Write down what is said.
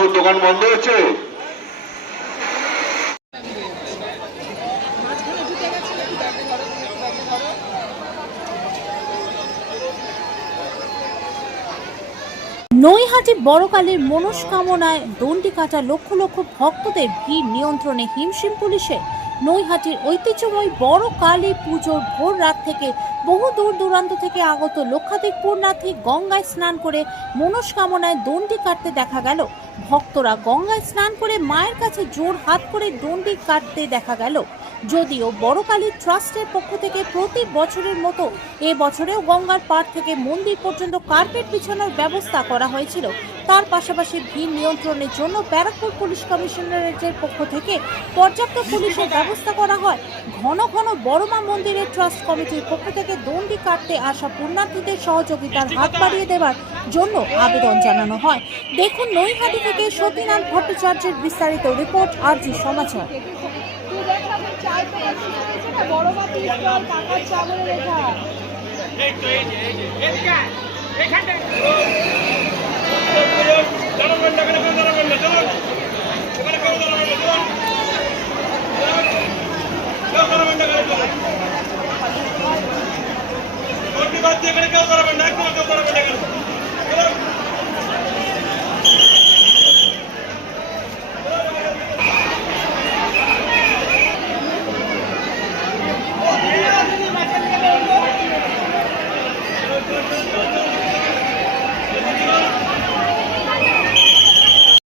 বাবুর দোকান বন্ধ হচ্ছে নৈহাটি বড়কালের মনস্কামনায় দণ্ডি কাটা লক্ষ লক্ষ ভক্তদের ভিড় নিয়ন্ত্রণে হিমশিম পুলিশে। নৈহাটির ঐতিহ্যময় বড় কালী পুজোর ভোর রাত থেকে বহু দূর দূরান্ত থেকে আগত লক্ষাধিক পূর্ণার্থী গঙ্গায় স্নান করে মনস্কামনায় দণ্ডি কাটতে দেখা গেল। ভক্তরা গঙ্গায় স্নান করে মায়ের কাছে জোর হাত করে দণ্ডি কাটতে দেখা গেল। যদিও বড়কালী ট্রাস্টের পক্ষ থেকে প্রতি বছরের মতো এ বছরেও গঙ্গার পাড় থেকে মন্দির পর্যন্ত কার্পেট বিছানোর ব্যবস্থা করা হয়েছিল। তার পাশাপাশি ভিড় নিয়ন্ত্রণের জন্য ব্যারাকপুর পুলিশ কমিশনারেটের পক্ষ থেকে পর্যাপ্ত পুলিশের ব্যবস্থা করা হয়। ঘন ঘন বড়মা মন্দিরের ট্রাস্ট কমিটির পক্ষ থেকে দণ্ডি কাটতে আসা পুণ্যার্থীদের সহযোগিতার হাত বাড়িয়ে দেওয়ার জন্য আবেদন জানানো হয়। দেখুন নৈহাটি থেকে সতীনাথ ভট্টাচার্যের বিস্তারিত রিপোর্ট আরজি সমাচার। তুই দেখ এখন চায় এখানে কেউ করাবেন না একদম কেউ করাবেন না এখানে